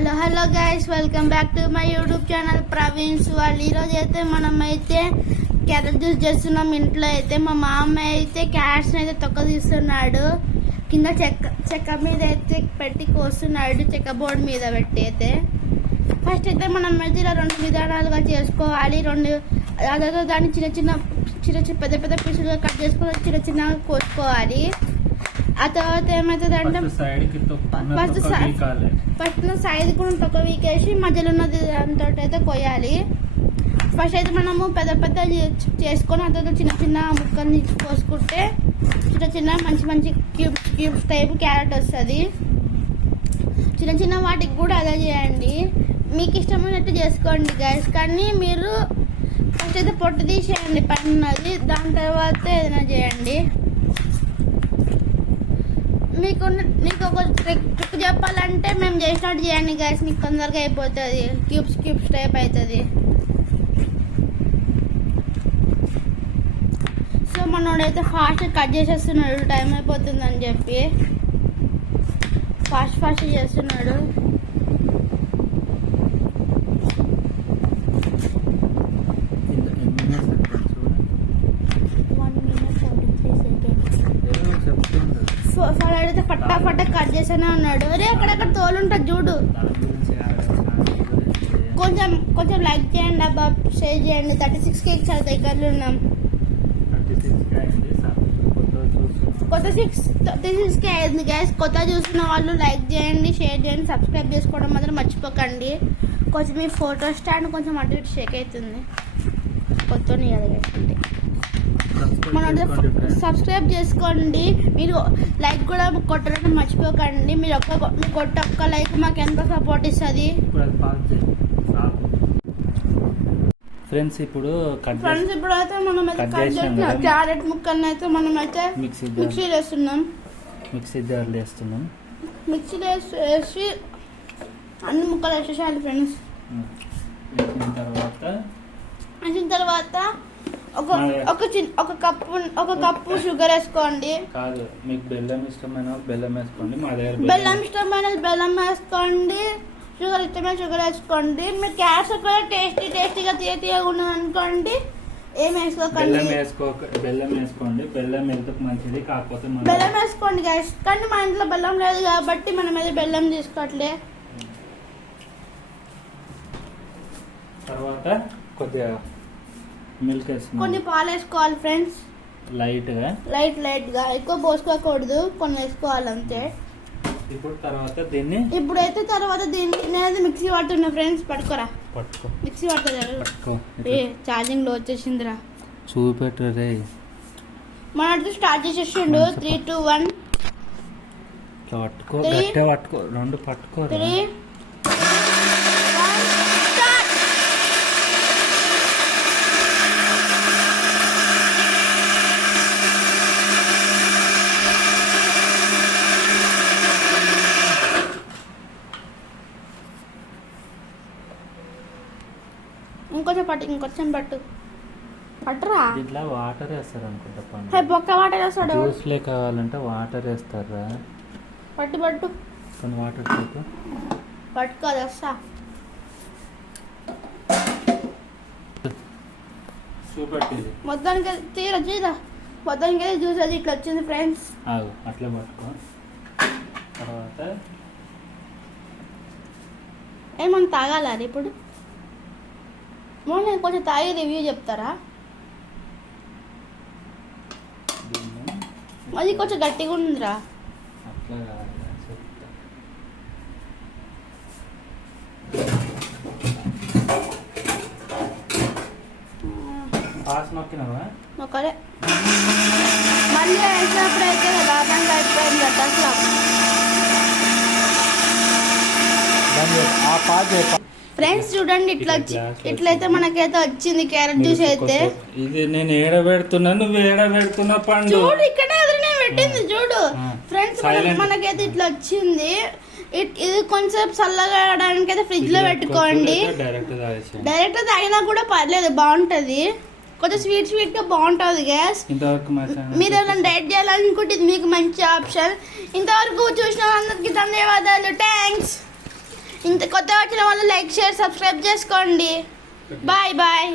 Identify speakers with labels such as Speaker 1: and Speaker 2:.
Speaker 1: Hello hello guys welcome back to my YouTube channel Praveen's వాళ్ళు ఈరోజు అయితే అయితే క్యారెట్ జ్యూస్ చేస్తున్నాం ఇంట్లో అయితే మా మామ అయితే క్యారెట్స్ అయితే తొక్క తీస్తున్నాడు కింద చెక్క చెక్క మీద అయితే పెట్టి కోస్తున్నాడు చెక్క బోర్డు మీద పెట్టి అయితే ఫస్ట్ అయితే మనం అయితే ఇలా రెండు విధానాలుగా చేసుకోవాలి రెండు అదే దాన్ని చిన్న చిన్న చిన్న చిన్న పెద్ద పెద్ద పీసులుగా కట్ చేసుకొని చిన్న చిన్నగా కోసుకోవాలి ఆ తర్వాత ఏమవుతుందంటే ఫస్ట్ ఫస్ట్ సైడ్ కూడా ఒక వీక్ వేసి మధ్యలో ఉన్నది దాంతో అయితే కొయ్యాలి ఫస్ట్ అయితే మనము పెద్ద పెద్ద చేసుకొని ఆ తర్వాత చిన్న చిన్న నుంచి కోసుకుంటే చిన్న చిన్న మంచి మంచి క్యూబ్ క్యూబ్స్ టైప్ క్యారెట్ వస్తుంది చిన్న చిన్న వాటికి కూడా అదే చేయండి మీకు ఇష్టమైనట్టు చేసుకోండి గ్యాస్ కానీ మీరు ఫస్ట్ అయితే పొట్టు తీసేయండి పైన దాని తర్వాత ఏదైనా చేయండి మీకు మీకు ఒక ట్రిక్ ట్రిక్ చెప్పాలంటే మేము చేసినట్టు చేయండి గ్యాస్ మీకు తొందరగా అయిపోతుంది క్యూబ్స్ క్యూబ్స్ టైప్ అవుతుంది సో మనోడైతే ఫాస్ట్ కట్ చేసేస్తున్నాడు టైం అయిపోతుందని చెప్పి ఫాస్ట్ ఫాస్ట్ చేస్తున్నాడు ఫోన్ అడిగితే పట్టా కట్ చేసేనే ఉన్నాడు అరే అక్కడక్కడ తోలుంటుంది చూడు కొంచెం కొంచెం లైక్ చేయండి అబ్బా షేర్ చేయండి థర్టీ సిక్స్ కేక్స్ చాలా దగ్గరలో ఉన్నాం కొత్త సిక్స్ థర్టీ సిక్స్కే అయింది గ్యాస్ కొత్త చూసిన వాళ్ళు లైక్ చేయండి షేర్ చేయండి సబ్స్క్రైబ్ చేసుకోవడం మాత్రం మర్చిపోకండి కొంచెం మీ ఫోటో స్టాండ్ కొంచెం అటు ఇటు షేక్ అవుతుంది కొత్త మన సబ్స్క్రైబ్ చేసుకోండి మీరు లైక్ కూడా కొట్టడం మర్చిపోకండి మీరు ఒక్క మీరు కొట్ట ఒక్క లైక్ మాకు ఎంత సపోర్ట్ ఇస్తుంది ఫ్రెండ్స్ ఇప్పుడు ఫ్రెండ్స్ ఇప్పుడు అయితే మనం అయితే క్యారెట్ ముక్కల్ని అయితే మనం అయితే మిక్సీ వేస్తున్నాం
Speaker 2: మిక్సీ జార్లు వేస్తున్నాం
Speaker 1: మిక్సీ వేసి అన్ని ముక్కలు వేసేసాలి ఫ్రెండ్స్ hmm.
Speaker 2: వేసిన తర్వాత
Speaker 1: వేసిన తర్వాత ఒక ఒక చిన్న ఒక కప్పు ఒక కప్పు షుగర్ వేసుకోండి
Speaker 2: కాదు మీకు బెల్లం ఇష్టమైన బెల్లం వేసుకోండి
Speaker 1: మా దగ్గర బెల్లం ఇష్టమైన బెల్లం వేసుకోండి షుగర్ ఇష్టమైన షుగర్ వేసుకోండి మీరు క్యాట్స్ ఒకవేళ టేస్టీ టేస్టీగా తీయ తీయకుండా అనుకోండి ఏం వేసుకోకండి
Speaker 2: బెల్లం వేసుకో బెల్లం వేసుకోండి బెల్లం హెల్త్కి మంచిది కాకపోతే
Speaker 1: బెల్లం వేసుకోండి గ్యాస్ కానీ మా ఇంట్లో బెల్లం లేదు కాబట్టి మనం అది బెల్లం తీసుకోవట్లే
Speaker 2: తర్వాత కొద్దిగా మిల్క్
Speaker 1: కొన్ని పాలు వేసుకోవాలి ఫ్రెండ్స్ లైట్గా లైట్ లైట్గా ఎక్కువ పోసుకోకూడదు కొన్ని వేసుకోవాలి అంతే
Speaker 2: ఇప్పుడు తర్వాత దీన్ని
Speaker 1: ఇప్పుడైతే తర్వాత దీన్ని నేనైతే మిక్సీ పడుతున్నా ఫ్రెండ్స్ పట్టుకోరా పట్టుకో మిక్సీ పడుతున్నా ఏ ఛార్జింగ్ లో వచ్చేసిందిరా
Speaker 2: చూపెట్టు రే
Speaker 1: మన అటు స్టార్ట్ చేసేసిండు త్రీ టూ వన్
Speaker 2: పట్టుకో పట్టుకో రెండు పట్టుకో త్రీ
Speaker 1: ఇంకొంచెం పట్టు ఇంకొంచెం పట్టు పట్టరా
Speaker 2: ఇట్లా వాటర్ వేస్తారు అనుకుంటా
Speaker 1: బొక్క వాటర్ వేస్తాడు
Speaker 2: జ్యూస్లే కావాలంటే వాటర్ వేస్తారా పట్టు పట్టు కొన్ని వాటర్ పట్టు
Speaker 1: పట్టుకో వస్తా మొత్తానికి తీర చీర మొత్తానికి జ్యూస్ చూసేది ఇట్లా వచ్చింది ఫ్రెండ్స్
Speaker 2: అట్లా పట్టుకో తర్వాత
Speaker 1: ఏమన్నా తాగాల ఇప్పుడు నేను కొంచెం తాగి రివ్యూ చెప్తారా అది కొంచెం గట్టిగా ఉందిరా ఒకరే మళ్ళీ వేసినప్పుడు అయితే దాదాపు అయిపోయింది అట్లా
Speaker 2: ఆ పాట
Speaker 1: ఫ్రెండ్స్ చూడండి ఇట్లా ఇట్లయితే మనకైతే వచ్చింది క్యారెట్ జ్యూస్ అయితే
Speaker 2: ఇది నేను ఏడ పెడుతున్నా నువ్వు ఏడ పెడుతున్నా పండు
Speaker 1: చూడు ఇక్కడే ఎదురునే పెట్టింది చూడు ఫ్రెండ్స్ మనకైతే ఇట్లా వచ్చింది ఇది కొంచెం చల్లగడానికి అయితే ఫ్రిడ్జ్ లో పెట్టుకోండి డైరెక్ట్ తాగినా కూడా పర్లేదు బాగుంటది కొంచెం స్వీట్ స్వీట్ గా బాగుంటుంది గ్యాస్ మీరు ఏమైనా డైట్ చేయాలనుకుంటే ఇది మీకు మంచి ఆప్షన్ ఇంతవరకు చూసిన అందరికి ధన్యవాదాలు థ్యాంక్స్ ఇంత కొత్త వచ్చిన వాళ్ళు లైక్ షేర్ సబ్స్క్రైబ్ చేసుకోండి బాయ్ బాయ్